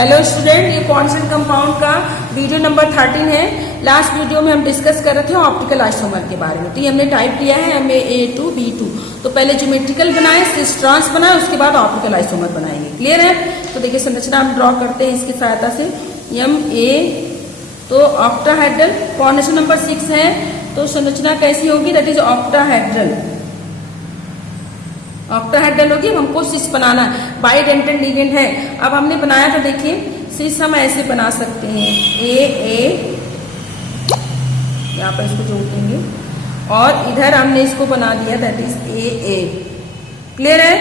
Hello student, ये constant compound का video number 13 है। लास्ट वीडियो में हम डिस्कस कर रहे थे ऑप्टिकल आइसोमर के बारे में। तो ये हमने टाइप किया है MaA2B2। तो पहले ज्योमेट्रिकल बनाए, सिस ट्रांस बनाए, उसके बाद ऑप्टिकल आइसोमर बनाएंगे। क्लियर है? तो देखिए संरचना हम ड्रॉ करते हैं इसकी सहायता से। MA तो ऑक्टाहेड्रल, कोऑर्डिनेशन नंबर 6 है। तो संरचना कैसी होगी? That is octahedral. ऑक्टाहेड्रल होगी। हमको सिस बनाना है, बाइडेंटेड लिगेंड है। अब हमने बनाया था, देखिए सिस हम ऐसे बना सकते हैं, AA यहाँ पर इसको जोड़ देंगे और इधर हमने इसको बना दिया, दैट इज AA। क्लियर है?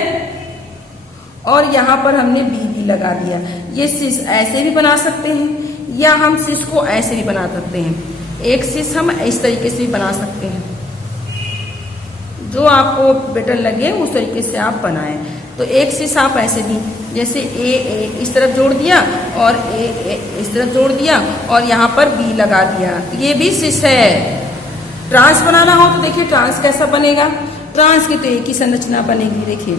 और यहाँ पर हमने BB लगा दिया। ये सिस ऐसे भी बना सकते हैं या हम सिस को ऐसे भी बना सकते हैं। एक सिस हम इस तरीके से भी बना सकते हैं, जो आपको बेटर लगे उस तरीके से आप बनाएं। तो एक सिस आप ऐसे भी, जैसे AA इस तरफ जोड़ दिया और AA इस तरफ जोड़ दिया और यहाँ पर B लगा दिया, ये भी सिस है। ट्रांस बनाना हो तो देखिए ट्रांस कैसा बनेगा। ट्रांस की तो एक ही संरचना बनेगी। देखिए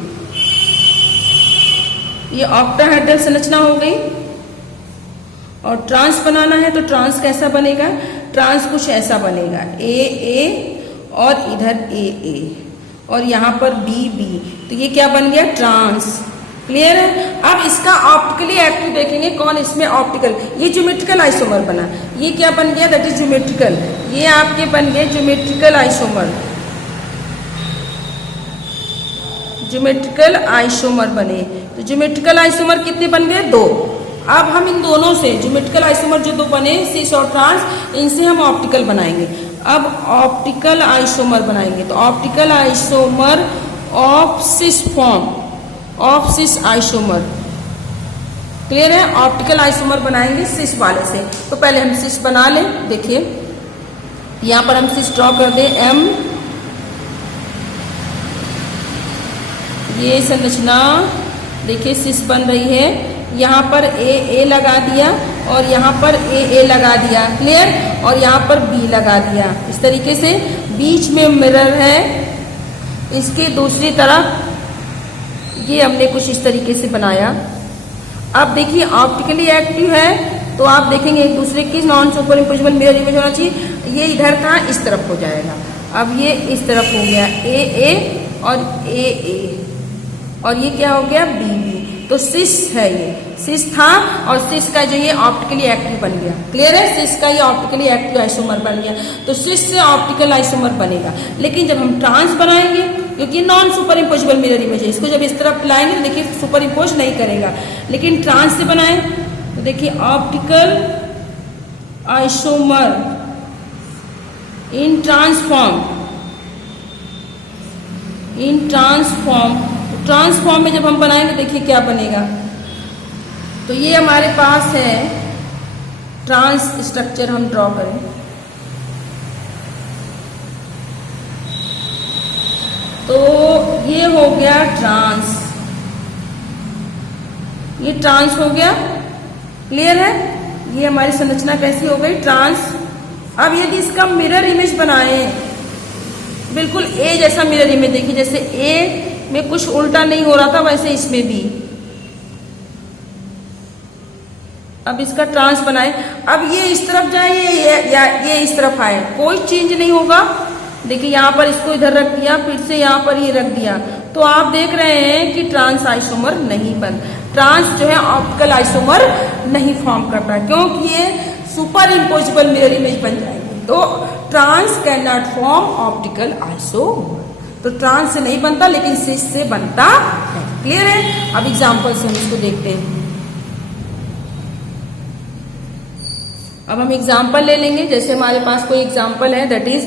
ये ऑक्टाहेड्रल संरचना हो गई। और ट्रांस बनाना है तो ट्रांस कैसा बनेगा? ट्रांस कुछ ऐसा बनेगा, AA और इधर AA और यहाँ पर BB। तो ये क्या बन गया? ट्रांस। क्लियर है? अब इसका ऑप्टिकली एक्टिव देखेंगे कौन इसमें ऑप्टिकल। ये ज्योमेट्रिकल आइसोमर बना। ये क्या बन गया? That is geometrical. ये आपके बन गए ज्योमेट्रिकल आइसोमर। ज्योमेट्रिकल आइसोमर बने। तो ज्योमेट्रिकल आइसोमर कितने बन गए? 2। अब हम इन दोनों से ज्योमेट्रिकल आइसोमर जो 2 बने, सिस और ट्रांस, इनसे हम ऑप्टिकल बनाएंगे। अब ऑप्टिकल आइसोमर बनाएंगे तो optical isomer of cis form, of cis isomer. Clear है? ऑप्टिकल आइसोमर बनाएंगे सिस वाले से। तो पहले हम सिस बना लें। देखिए यहाँ पर हम सिस ड्रॉ कर दें, M। ये संरचना देखिए सिस बन रही है। यहाँ पर AA लगा दिया और यहाँ पर AA लगा दिया। क्लियर? और यहाँ पर B लगा दिया। इस तरीके से बीच में मिरर है, इसके दूसरी तरफ ये हमने कुछ इस तरीके से बनाया। अब देखिए ऑप्टिकली एक्टिव है तो आप देखेंगे एक दूसरे की non super imposable mirror image होना चाहिए। ये इधर था, इस तरफ हो जाएगा। अब ये इस तरफ हो गया AA और AA और ये क्या हो गया? BB। तो सिस है, ये सिस था और सिस का जो ये ऑप्टिकली एक्टिव बन गया। क्लियर है? सिस का ये ऑप्टिकली एक्टिव आइसोमर बन गया। तो सिस से ऑप्टिकल आइसोमर बनेगा। लेकिन जब हम ट्रांस बनाएंगे, क्योंकि non super imposable mirror image है, इसको जब इस तरफ लाएंगे तो देखिए सुपर इम्पोज नहीं करेगा। लेकिन ट्रांस से बनाए तो देखिए ऑप्टिकल आइसोमर इन ट्रांसफॉर्म, इन ट्रांसफॉर्म। ट्रांसफॉर्म में जब हम बनाएंगे देखिए क्या बनेगा। तो ये हमारे पास है ट्रांस स्ट्रक्चर। हम ड्रॉ करें तो ये हो गया ट्रांस, ये ट्रांस हो गया। क्लियर है? ये हमारी संरचना कैसी हो गई? ट्रांस। अब यदि इसका मिरर इमेज बनाए, बिल्कुल A जैसा मिरर इमेज, देखिए जैसे A में कुछ उल्टा नहीं हो रहा था वैसे इसमें भी। अब इसका ट्रांस बनाए। अब ये इस तरफ जाए या ये इस तरफ आए, कोई चेंज नहीं होगा। देखिए यहाँ पर इसको इधर रख दिया, फिर से यहाँ पर ये रख दिया, तो आप देख रहे हैं कि ट्रांस आइसोमर नहीं बन, ट्रांस जो है ऑप्टिकल आइसोमर नहीं फॉर्म करता, क्योंकि ये सुपर इम्पोजिबल मिरर इमेज बन जाएगी। तो trans can not form optical isomer. तो ट्रांस से नहीं बनता, लेकिन सिस से बनता है। क्लियर है? अब एग्जाम्पल से हम इसको देखते हैं। अब हम एग्जाम्पल ले लेंगे। जैसे हमारे पास कोई एग्जाम्पल है, दैट इज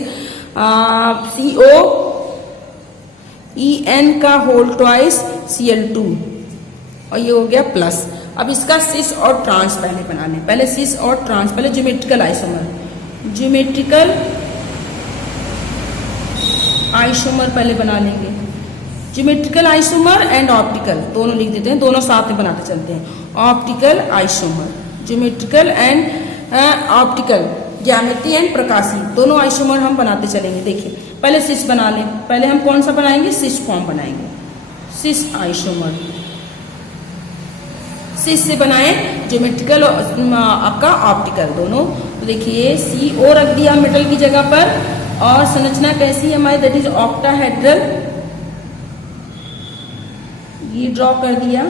COEN का होल ट्वाइस Cl2 और ये हो गया प्लस। अब इसका सिस और ट्रांस पहले बनाने, पहले सिस और ट्रांस, पहले ज्योमेट्रिकल आइसोमर, ज्योमेट्रिकल आइसोमर पहले बना लेंगे। ज्योमेट्रिकल आइसोमर एंड ऑप्टिकल दोनों लिख देते हैं, दोनों साथ में बनाते चलते हैं। Optical isomer, geometrical and optical, ज्यामिति एंड प्रकाशी, दोनों आइसोमर हम बनाते चलेंगे। देखिए पहले सिस बना लें। पहले हम कौन सा बनाएंगे? सिस फॉर्म बनाएंगे, सिस आइसोमर। सिस से बनाए ज्योमेट्रिकल आपका ऑप्टिकल दोनों। तो देखिए CO रख दिया मेटल की जगह पर, और संरचना कैसी है हमारी, दैट इज ऑक्टाहेड्रल, ये ड्रॉ कर दिया।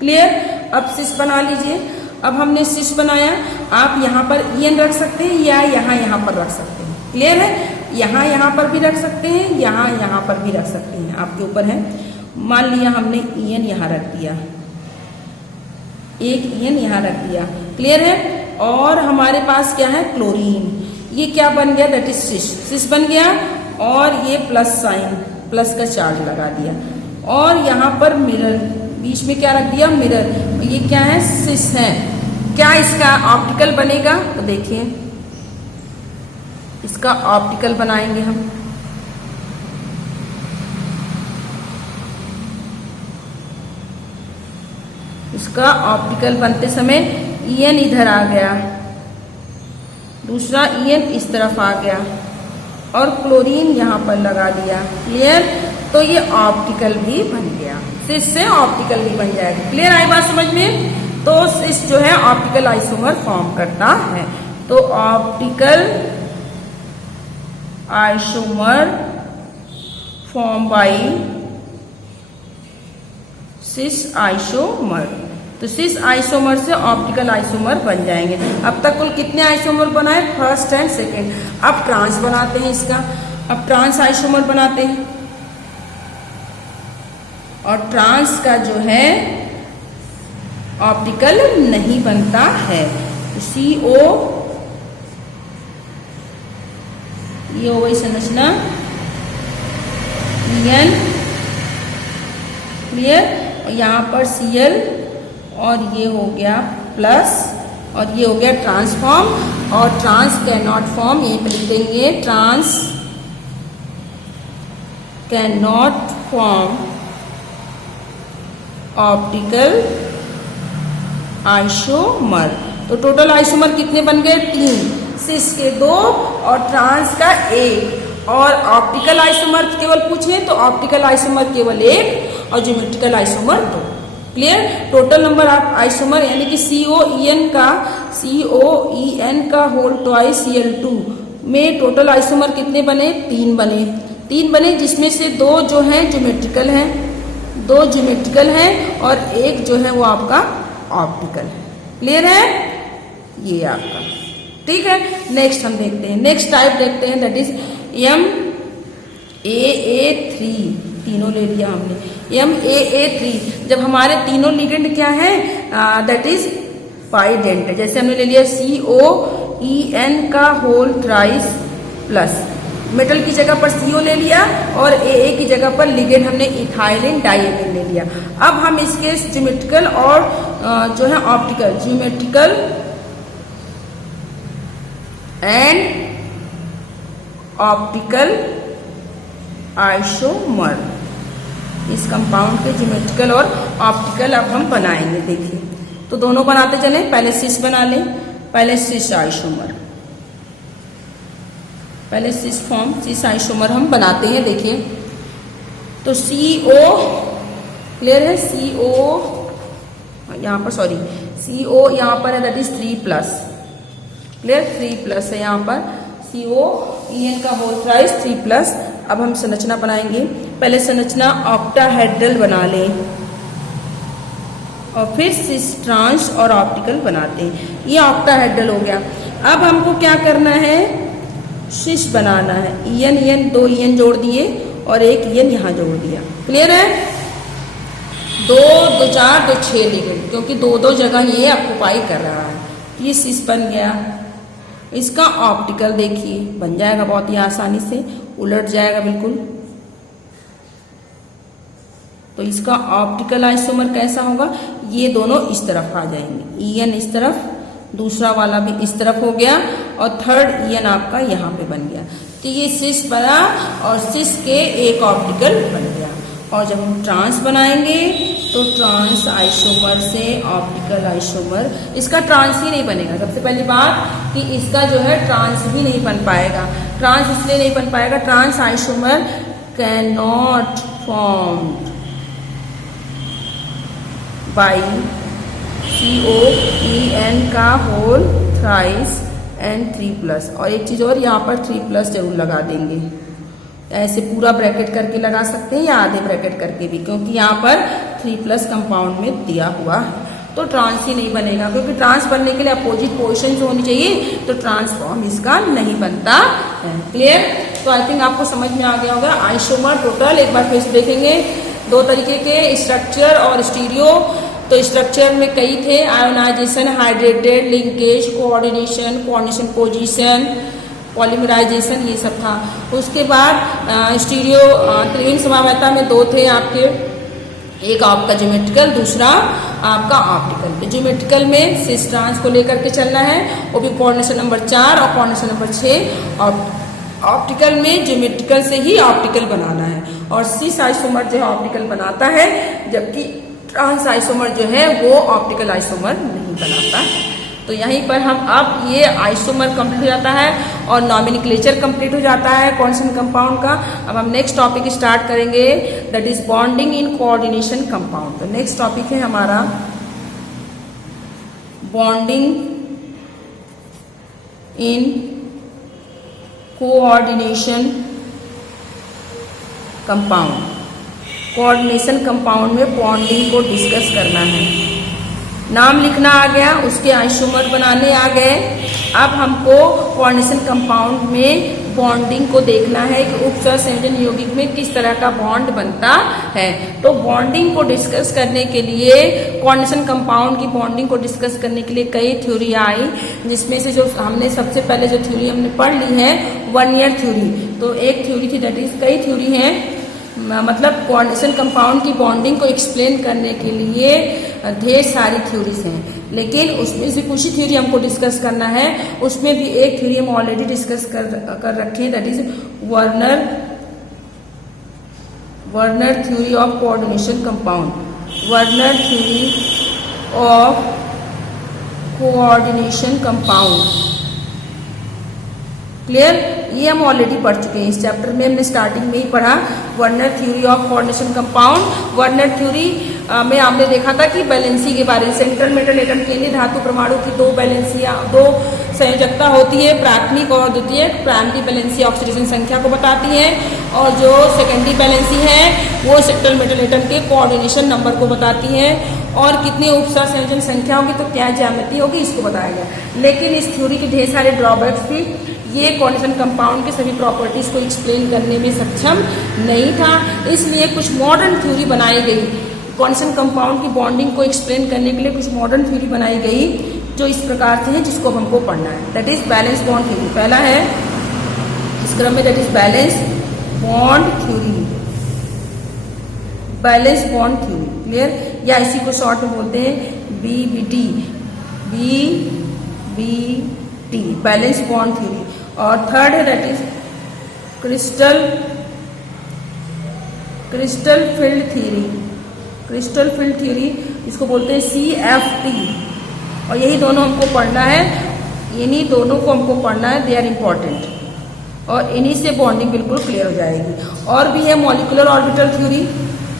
क्लियर। अब सिस बना लीजिए। अब हमने सिस बनाया, आप यहाँ पर EN रख सकते हैं या यहाँ पर रख सकते हैं। क्लियर है। यहाँ पर भी रख सकते हैं, यहाँ पर भी रख सकते हैं, आपके ऊपर है। मान लिया हमने EN यहाँ रख दिया, एक EN यहाँ रख दिया। क्लियर है। और हमारे पास क्या है, क्लोरीन, ये क्या बन गया, दैट इज सिस बन गया। और ये प्लस साइन, प्लस का चार्ज लगा दिया। और यहाँ पर मिरर, बीच में क्या रख दिया, मिरर, ये क्या है, सिस है। क्या इसका ऑप्टिकल बनेगा, तो देखिए इसका ऑप्टिकल बनाएंगे हम। इसका ऑप्टिकल बनते समय EN इधर आ गया, दूसरा EN इस तरफ आ गया, और क्लोरीन यहाँ पर लगा दिया। क्लियर। तो ये ऑप्टिकल भी बन गया, सिस से ऑप्टिकल भी बन जाएगा। क्लियर आई बात समझ में। तो सिस जो है ऑप्टिकल आइसोमर फॉर्म करता है। तो optical isomer form by cis isomer. तो सिस आइसोमर से ऑप्टिकल आइसोमर बन जाएंगे। अब तक कुल कितने आइसोमर बनाए, फर्स्ट एंड सेकेंड। अब ट्रांस बनाते हैं इसका। अब ट्रांस आइसोमर बनाते हैं, और ट्रांस का जो है ऑप्टिकल नहीं बनता है। तो CO, ये हो गई संरचना EN। क्लियर। यहाँ पर Cl, और ये हो गया प्लस, और ये हो गया ट्रांसफॉर्म। और ट्रांस कैन नॉट फॉर्म, यहीं पर लिख देंगे, trans can not form optical isomer. तो टोटल आइसोमर कितने बन गए, 3, सिस के 2 और ट्रांस का 1। और ऑप्टिकल आइसोमर केवल पूछे तो ऑप्टिकल आइसोमर केवल 1 और geometrical isomer 2। Clear. Total number of isomer यानी कि COEN का होल ट्वाइस Cl2 में टोटल आइसोमर कितने बने, 3 बने। 3 बने, जिसमें से 2 जो हैं ज्योमेट्रिकल हैं, 2 ज्योमेट्रिकल हैं, और 1 जो है वो आपका ऑप्टिकल है। क्लियर है ये आपका। ठीक है। नेक्स्ट हम देखते हैं, नेक्स्ट टाइप देखते हैं, दैट इज MAA3। तीनों ले लिया हमने। MAA3 जब हमारे तीनों लिगेंड क्या है, दैट इज पाइडेंट। जैसे हमने ले लिया COEN का होल थ्राइस प्लस, मेटल की जगह पर CO ले लिया, और AA की जगह पर लिगेंड हमने इथाइलिन डाइएमिन ले लिया। अब हम इसके ज्योमेट्रिकल और जो है optical, geometrical and optical isomer, इस कंपाउंड के ज्योमेट्रिकल और ऑप्टिकल अब हम बनाएंगे। देखिए तो दोनों बनाते चले। पहले सिस बना लें, पहले सिस आइसोमर, पहले सिस फॉर्म, सिस आइसोमर हम बनाते हैं। देखिए तो CO, क्लियर है, CO यहाँ पर, सॉरी CO यहाँ पर है, दैट इज 3+। क्लियर, 3+ है यहाँ पर, COEN का होल थ्राइस 3+। अब हम संरचना बनाएंगे। पहले संरचना ऑक्टाहेड्रल बना लें, और फिर सिस ट्रांस और ऑप्टिकल बनाते हैं। ये ऑक्टाहेड्रल हो गया। अब हमको क्या करना है, सिस बनाना है। EN 2 EN जोड़ दिए, और 1 EN यहाँ जोड़ दिया। क्लियर है। 2 2 4 2 6 लिगेंड, क्योंकि 2 जगह ये ऑक्युपाई कर रहा है। ये सिस बन गया। इसका ऑप्टिकल देखिए बन जाएगा बहुत ही आसानी से, उलट जाएगा बिल्कुल। तो इसका ऑप्टिकल आइसोमर कैसा होगा, ये दोनों इस तरफ आ जाएंगे, EN इस तरफ, दूसरा वाला भी इस तरफ हो गया, और थर्ड EN आपका यहाँ पे बन गया। तो ये सिस बना, और सिस के एक ऑप्टिकल बन गया। और जब हम ट्रांस बनाएंगे तो ट्रांस आइसोमर से ऑप्टिकल आइसोमर, इसका ट्रांस ही नहीं बनेगा। सबसे पहली बात कि इसका जो है ट्रांस भी नहीं बन पाएगा। ट्रांस इसलिए नहीं बन पाएगा, trans isomer can not formed by COEN का होल थ्राइस एंड 3+, और एक चीज़ और यहाँ पर 3+ जरूर लगा देंगे। ऐसे पूरा ब्रैकेट करके लगा सकते हैं या आधे ब्रैकेट करके भी, क्योंकि यहाँ पर 3+ कंपाउंड में दिया हुआ है। तो ट्रांस ही नहीं बनेगा, क्योंकि ट्रांस बनने के लिए अपोजिट पोजीशन होनी चाहिए, तो ट्रांसफॉर्म इसका नहीं बनता है। क्लियर? तो आई थिंक आपको समझ में आ गया होगा। आइसोमर टोटल एक बार फिर से देखेंगे, दो तरीके के, स्ट्रक्चर और स्टीरियो। तो स्ट्रक्चर में कई थे, ionization, hydrated, linkage, coordination position, polymerization, ये सब था। उसके बाद स्टीरियो त्रिविम समवायता में दो थे आपके, एक आपका ज्योमेट्रिकल, दूसरा आपका ऑप्टिकल। ज्योमेट्रिकल में सिस ट्रांस को लेकर के चलना है, वो भी कोऑर्डिनेशन नंबर 4 और कोऑर्डिनेशन नंबर 6। ऑप्टिकल में ज्योमेट्रिकल से ही ऑप्टिकल बनाना है, और सिस आइसोमर जो है ऑप्टिकल बनाता है, जबकि ट्रांस आइसोमर जो है वो ऑप्टिकल आइसोमर नहीं बनाता है। तो यहीं पर हम अब ये आइसोमर कंप्लीट हो जाता है और नॉमेनक्लेचर कंप्लीट हो जाता है कोऑर्डिनेशन कंपाउंड का। अब हम नेक्स्ट टॉपिक स्टार्ट करेंगे, that is bonding in coordination compound. तो नेक्स्ट टॉपिक है हमारा bonding in coordination compound. Coordination compound में बॉन्डिंग को डिस्कस करना है। नाम लिखना आ गया, उसके आइसोमर बनाने आ गए। अब हमको कोऑर्डिनेशन कंपाउंड में बॉन्डिंग को देखना है कि उपसहसंयोजन यौगिक में किस तरह का बॉन्ड बनता है। तो बॉन्डिंग को डिस्कस करने के लिए, कोऑर्डिनेशन कंपाउंड की बॉन्डिंग को डिस्कस करने के लिए कई थ्योरी आई, जिसमें से जो हमने सबसे पहले जो थ्योरी हमने पढ़ ली है 1 ईयर थ्योरी। तो एक थ्योरी थी, दैट इज, कई थ्योरी है, मतलब कोऑर्डिनेशन कंपाउंड की बॉन्डिंग को एक्सप्लेन करने के लिए ढेर सारी थ्योरीज हैं, लेकिन उसमें से कुछ ही थ्योरी हमको डिस्कस करना है। उसमें भी एक थ्योरी हम ऑलरेडी डिस्कस कर रखे हैं, that is Werner theory of coordination compound. Werner theory of coordination compound. Clear? ये हम ऑलरेडी पढ़ चुके हैं, इस चैप्टर में हमने स्टार्टिंग में ही पढ़ा Werner theory of coordination compound. Werner theory में हमने देखा था कि बैलेंसी के बारे में, सेंट्रल मेटल एटम केंद्रीय धातु परमाणु की दो संयोजकता होती है, प्राथमिक और द्वितीयक। प्राइमरी बैलेंसी ऑक्सीडेशन संख्या को बताती है, और जो सेकेंडरी बैलेंसी है वो सेंट्रल मेटल एटम के कोऑर्डिनेशन नंबर को बताती है, और कितनी उपसहसंयोजन संख्या होगी तो क्या ज्यामिति होगी इसको बताया गया। लेकिन इस थ्योरी के ढेर सारे ड्रॉबैक्स भी, ये कोऑर्डिनेशन कंपाउंड के सभी प्रॉपर्टीज को एक्सप्लेन करने में सक्षम नहीं था, इसलिए कुछ मॉडर्न थ्योरी बनाई गई। कोऑर्डिनेशन कंपाउंड की बॉन्डिंग को एक्सप्लेन करने के लिए कुछ मॉडर्न थ्योरी बनाई गई, जो इस प्रकार से है, जिसको हमको पढ़ना है। That is valence bond theory. पहला है इस क्रम में, that is valence bond theory. Valence bond theory, clear? या इसी को शॉर्ट में बोलते हैं BBT, BBT, valence bond theory. और थर्ड है that is crystal field theory. Crystal field theory इसको बोलते हैं CFT। और यही दोनों हमको पढ़ना है, इन्हीं दोनों को हमको पढ़ना है, दे आर इम्पॉर्टेंट, और इन्हीं से बॉन्डिंग बिल्कुल क्लियर हो जाएगी। और भी है molecular orbital theory.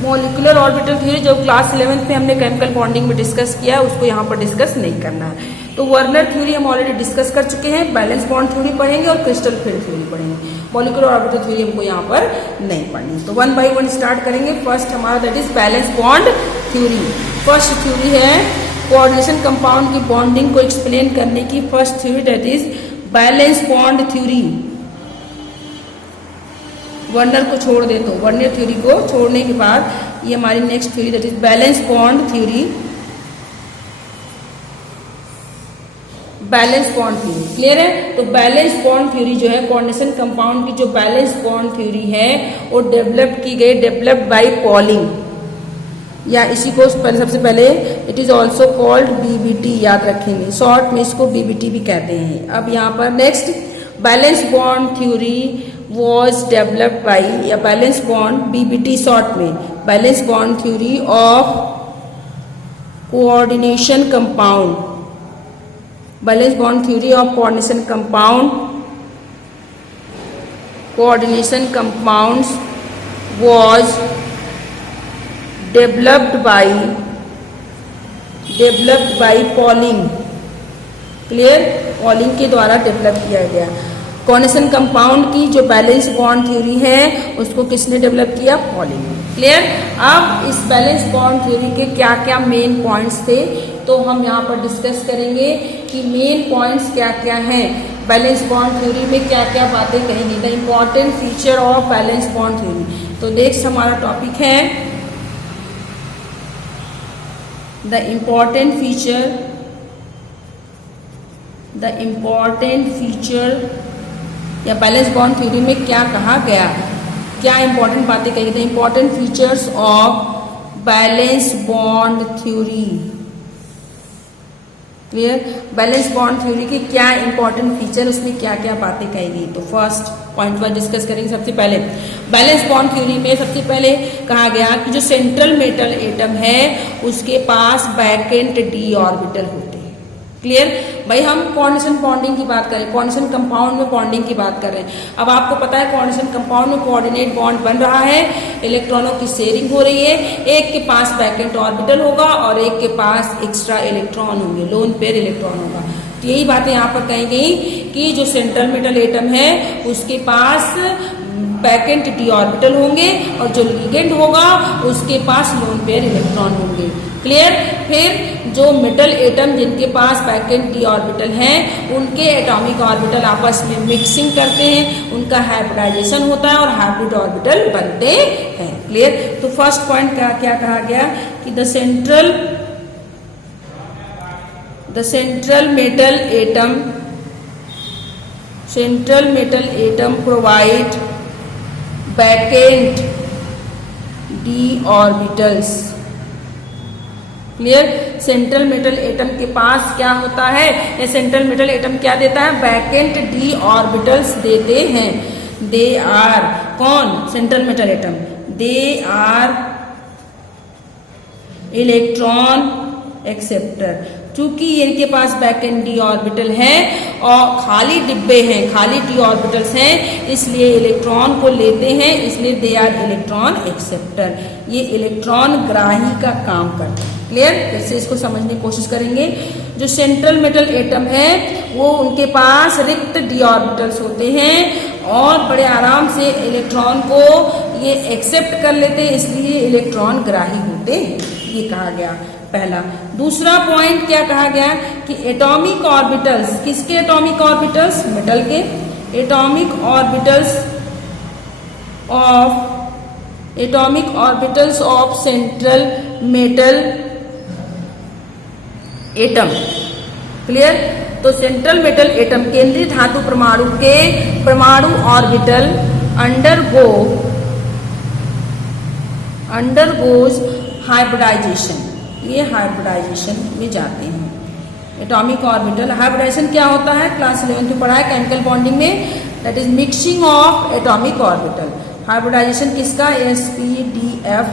Molecular orbital theory जो क्लास 11th में हमने केमिकल बॉन्डिंग में डिस्कस किया, उसको यहाँ पर डिस्कस नहीं करना है। तो वर्नर थ्योरी हम ऑलरेडी डिस्कस कर चुके हैं, बैलेंस बॉन्ड थ्योरी पढ़ेंगे और क्रिस्टल फील्ड थ्योरी पढ़ेंगे। मॉलिक्यूलर ऑर्बिटल थ्योरी हमको यहाँ पर नहीं पढ़नी। तो 1 बाय 1 स्टार्ट करेंगे। फर्स्ट हमारा that is valence bond theory. First theory है कोऑर्डिनेशन कंपाउंड की बॉन्डिंग को एक्सप्लेन करने की first theory, that is valence bond theory. Werner को छोड़ दे, तो वर्नर थ्योरी को छोड़ने के बाद ये हमारी next theory, that is valence bond theory. Valence bond theory, clear है? तो बैलेंस बॉन्ड थ्योरी जो है, कोऑर्डिनेशन कंपाउंड की जो बैलेंस बॉन्ड थ्योरी है, वो डेवलप्ड बाय पॉलिंग, या इसी को सबसे पहले it is also called BBT, याद रखेंगे, शॉर्ट में इसको BBT भी कहते हैं। अब यहाँ पर next, valence bond theory was developed by, या बैलेंस बॉन्ड BBT शॉर्ट में, valence bond theory of coordination compound. Valence bond theory of coordination compound, coordination compounds was developed by developed by polling. Clear, polling के द्वारा develop किया गया। कॉर्नेसन compound की जो valence bond theory है उसको किसने डेवलप किया? पॉलिंग। क्लियर, अब इस बैलेंस बॉन्ड थ्योरी के क्या क्या मेन पॉइंट्स थे तो हम यहाँ पर डिस्कस करेंगे कि मेन पॉइंट्स क्या क्या हैं, बैलेंस बॉन्ड थ्योरी में क्या क्या बातें कहेंगे, the important feature of valence bond theory. तो नेक्स्ट हमारा टॉपिक है द इम्पॉर्टेंट फीचर या बैलेंस बॉन्ड थ्योरी में क्या कहा गया, क्या इंपॉर्टेंट बातें कही, the important features of valence bond theory. Clear, valence bond theory के क्या इंपॉर्टेंट फीचर, उसमें क्या क्या बातें कही गई। तो फर्स्ट पॉइंट पर डिस्कस करेंगे। सबसे पहले बैलेंस बॉन्ड थ्योरी में सबसे पहले कहा गया कि जो सेंट्रल मेटल एटम है उसके पास वैकेंट डी ऑर्बिटल होते हैं। क्लियर भाई, हम कॉर्नेसन बॉन्डिंग की बात करें, कॉर्नेसन कंपाउंड में बॉन्डिंग की बात कर रहे हैं। अब आपको पता है कॉर्नेसन कंपाउंड में कोऑर्डिनेट बॉन्ड बन रहा है, इलेक्ट्रॉनों की शेयरिंग हो रही है, एक के पास वैकेंट ऑर्बिटल होगा और एक के पास एक्स्ट्रा इलेक्ट्रॉन होंगे, लोन पेयर इलेक्ट्रॉन होगा। तो यही बातें यहाँ पर कही गई कि जो सेंट्रल मेटल एटम है उसके पास वैकेंट डी ऑर्बिटल होंगे और जो लिगेंड होगा उसके पास लोन पेयर इलेक्ट्रॉन होंगे। क्लियर, फिर जो मेटल एटम जिनके पास वैकेंट डी ऑर्बिटल हैं उनके एटॉमिक ऑर्बिटल आपस में मिक्सिंग करते हैं, उनका हाइब्रिडाइजेशन होता है और हाइब्रिड ऑर्बिटल बनते हैं। क्लियर, तो फर्स्ट पॉइंट क्या कहा गया कि the central metal atom provide vacant d orbitals। Clear, central metal atom के पास क्या होता है, ये सेंट्रल मेटल एटम क्या देता है? वैकेंट डी ऑर्बिटल्स देते हैं। दे आर, कौन? Central metal atom, they are electron acceptor. चूंकि इनके पास वैकेंट डी ऑर्बिटल है और खाली डिब्बे हैं, खाली डी ऑर्बिटल्स हैं, इसलिए इलेक्ट्रॉन को लेते हैं, इसलिए दे आर इलेक्ट्रॉन एक्सेप्टर। ये इलेक्ट्रॉन ग्राही का काम करते हैं। क्लियर, जैसे इसको समझने की कोशिश करेंगे। जो सेंट्रल मेटल एटम है वो उनके पास रिक्त डी ऑर्बिटल्स होते हैं और बड़े आराम से इलेक्ट्रॉन को ये एक्सेप्ट कर लेते हैं, इसलिए इलेक्ट्रॉन ग्राही होते हैं। ये कहा गया पहला। दूसरा पॉइंट क्या कहा गया कि एटॉमिक ऑर्बिटल्स, किसके एटॉमिक ऑर्बिटल्स? मेटल के। Atomic orbitals of central metal atom. Clear, तो सेंट्रल मेटल एटम केंद्रीय धातु परमाणु के परमाणु ऑर्बिटल अंडरगोज हाइब्रिडाइजेशन, ये हाइब्रिडाइजेशन में जाते हैं। एटॉमिक ऑर्बिटल हाइब्रिडाइजेशन क्या होता है? क्लास 11 में पढ़ा है केमिकल बॉन्डिंग में, that is mixing of atomic orbital. Hybridization किसका? sp-d-f,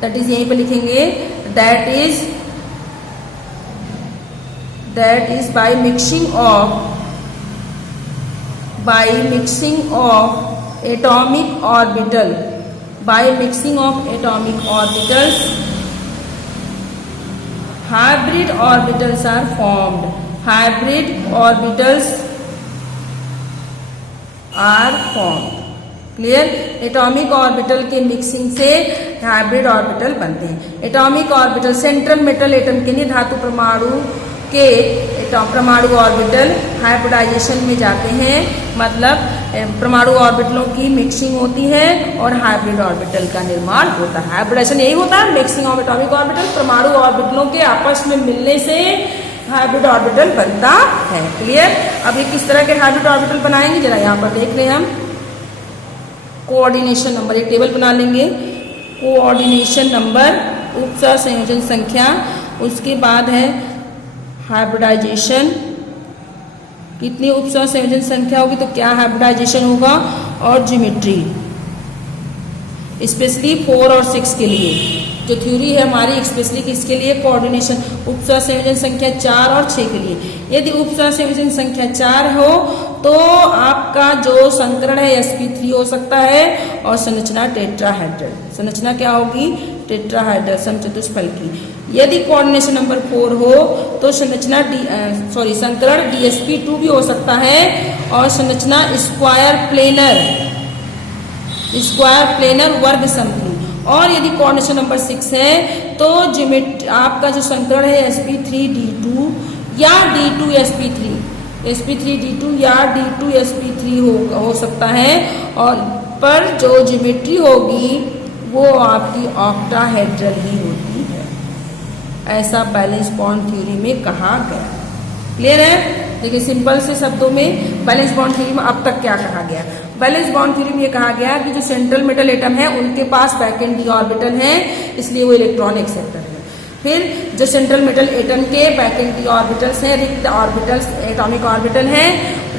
दैट इज यहीं पे लिखेंगे, that is by mixing of atomic orbital, by mixing of atomic orbitals hybrid orbitals are formed। hybrid orbitals are formed। Clear, atomic orbital के mixing से hybrid orbital बनते हैं। Atomic orbital central metal atom के लिए धातु परमाणु के परमाणु ऑर्बिटल हाइब्रिडाइजेशन में जाते हैं, मतलब परमाणु ऑर्बिटलों की मिक्सिंग होती है और हाइब्रिड ऑर्बिटल का निर्माण होता है। हाइब्रिडाइजेशन यही होता है, मिक्सिंग ऑफ एटॉमिक ऑर्बिटल, परमाणु ऑर्बिटलों के आपस में मिलने से हाइब्रिड ऑर्बिटल बनता है। क्लियर, अब ये किस तरह के हाइब्रिड ऑर्बिटल बनाएंगे जरा यहाँ पर देख रहे हैं हम। कोऑर्डिनेशन नंबर, एक टेबल बना लेंगे, कोऑर्डिनेशन नंबर, उपसह संयोजन संख्या, उसके बाद है हाइब्रिडाइजेशन, कितनी उपसह संयोजन संख्या होगी तो क्या हाइब्रिडाइजेशन होगा, और ज्योमेट्री, स्पेशली 4 और 6 के लिए जो थ्योरी है हमारी, स्पेशली किसके लिए? कोऑर्डिनेशन, उपसह संयोजन संख्या 4 और 6 के लिए। यदि उपसह संयोजन संख्या 4 हो तो आपका जो संकरण है sp3 हो सकता है और संरचना टेट्राहेड्रल। संरचना क्या होगी? टेट्राहेड्रल समचतुष्फल की। यदि कोऑर्डिनेशन नंबर 4 हो तो संरचना संकरण dsp2 भी हो सकता है और संरचना स्क्वायर प्लेनर वर्ग समतल। और यदि कोऑर्डिनेशन नंबर 6 है तो आपका जो संकरण है sp3d2 या d2sp3 sp3d2 या d2sp3 हो सकता है, और पर जो ज्योमेट्री होगी वो आपकी ऑक्टाहेड्रल ही होती है, ऐसा बैलेंस बॉन्ड थ्योरी में कहा गया। क्लियर है? देखिए सिंपल से शब्दों में बैलेंस बॉन्ड थ्योरी में अब तक क्या कहा गया। बैलेंस बॉन्ड थ्योरी में ये कहा गया कि जो सेंट्रल मेटल एटम है उनके पास वैकेंट डी ऑर्बिटल है, इसलिए वो इलेक्ट्रॉन एक्सेप्टर है। फिर जो सेंट्रल मेटल एटम के वैकेंट डी ऑर्बिटल्स हैं, रिक्त ऑर्बिटल्स, एटॉमिक ऑर्बिटल हैं,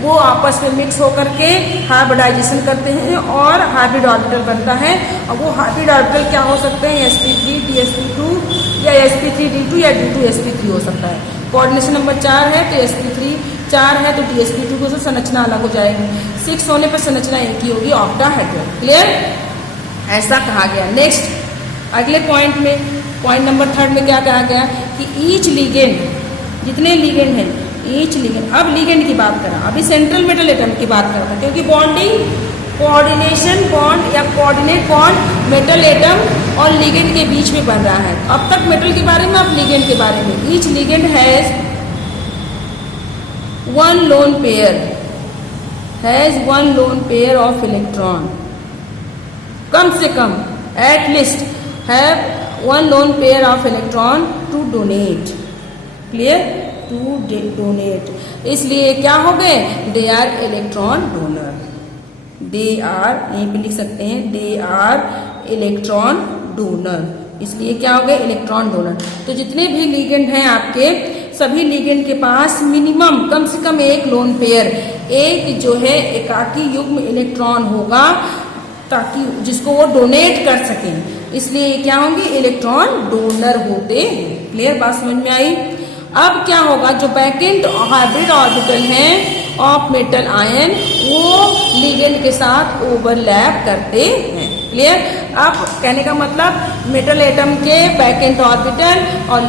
वो आपस में मिक्स होकर के हाइब्रिडाइजेशन करते हैं और हाइब्रिड ऑर्बिटल बनता है। और वो हाइब्रिड ऑर्बिटल क्या हो सकते हैं? sp3 dsp2 या sp3d2 या d2sp3 हो सकता है। कोऑर्डिनेशन नंबर 4 है तो sp3 4 है तो dsp2 को संरचना अलग हो जाएगी। 6 होने पर संरचना एक ही होगी, ऑक्टाहेड्रल। क्लियर? ऐसा कहा गया। नेक्स्ट अगले पॉइंट में, पॉइंट नंबर 3 में क्या कहा गया कि ईच लिगेंड, जितने लिगेंड हैं ईच लिगेंड। अब लिगेंड की बात करा, अभी सेंट्रल मेटल एटम की बात कर रहा था, क्योंकि बॉन्डिंग कोऑर्डिनेशन बॉन्ड या कोऑर्डिनेट बॉन्ड मेटल एटम और लिगेंड के बीच में बन रहा है। अब तक मेटल के बारे में, अब लिगेंड के बारे में। Each ligand has one lone pair of electron, कम से कम at least have one lone pair of electron to donate. Clear? To donate, इसलिए क्या हो गए? They are electron donor. They are, यहीं पे लिख सकते हैं, दे आर इलेक्ट्रॉन डोनर, इसलिए क्या हो गए? Electron donor. तो जितने भी लिगेंड हैं आपके, सभी लिगेंड के पास मिनिमम कम से कम एक लोन पेयर, एक जो है एकाकी युग्म इलेक्ट्रॉन होगा, ताकि जिसको वो डोनेट कर सकें, इसलिए क्या होंगे? इलेक्ट्रॉन डोनर होते हैं। क्लियर? बात समझ में आई? अब क्या होगा? जो वैकेंट हाइब्रिड ऑर्बिटल हैं ऑफ मेटल आयन, वो लिगेंड के साथ ओवरलैप करते हैं। क्लियर? अब कहने का मतलब मेटल एटम के वैकेंट ऑर्बिटल और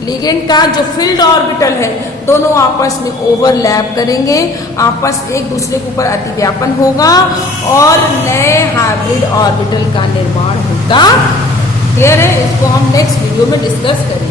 लिगेंड का जो फील्ड ऑर्बिटल है, दोनों आपस में ओवरलैप करेंगे, आपस एक दूसरे के ऊपर अतिव्यापन होगा और नए हाइब्रिड ऑर्बिटल का निर्माण होगा। क्लियर है? इसको हम नेक्स्ट वीडियो में डिस्कस करेंगे।